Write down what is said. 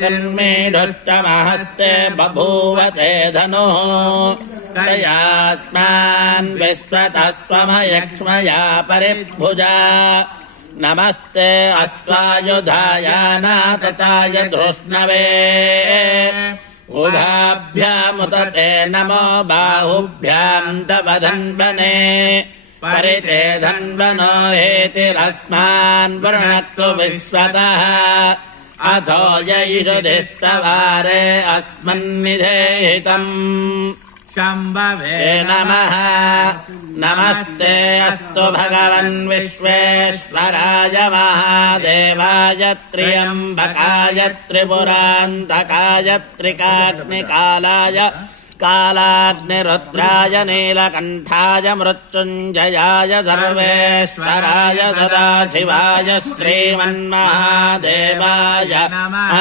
तिर्मीढुष्टमहस्ते बभूव ते धनुः तयास्मान् विश्वतः स्वमयक्ष्मया परिभुजा नमस्ते अस्त्वायुधायानातताय धृष्णवे उभाभ्यामुतते नमो बाहुभ्याम् तव धन्वने परिते धन्वनो हेतिरस्मान् वृणक्तु विश्वतः अथो यैषुधिस्तवारे अस्मन्निधेहितम् शम्भवे नमः नमस्ते अस्तु भगवन् विश्वेश्वराय महादेवाय त्र्यम्बकाय त्रिपुरान्तकाय त्रिकाग्निकालाय कालाग्निरुद्राय नीलकण्ठाय मृत्युञ्जयाय सर्वेश्वराय सदाशिवाय श्रीमन्महादेवाय नमः।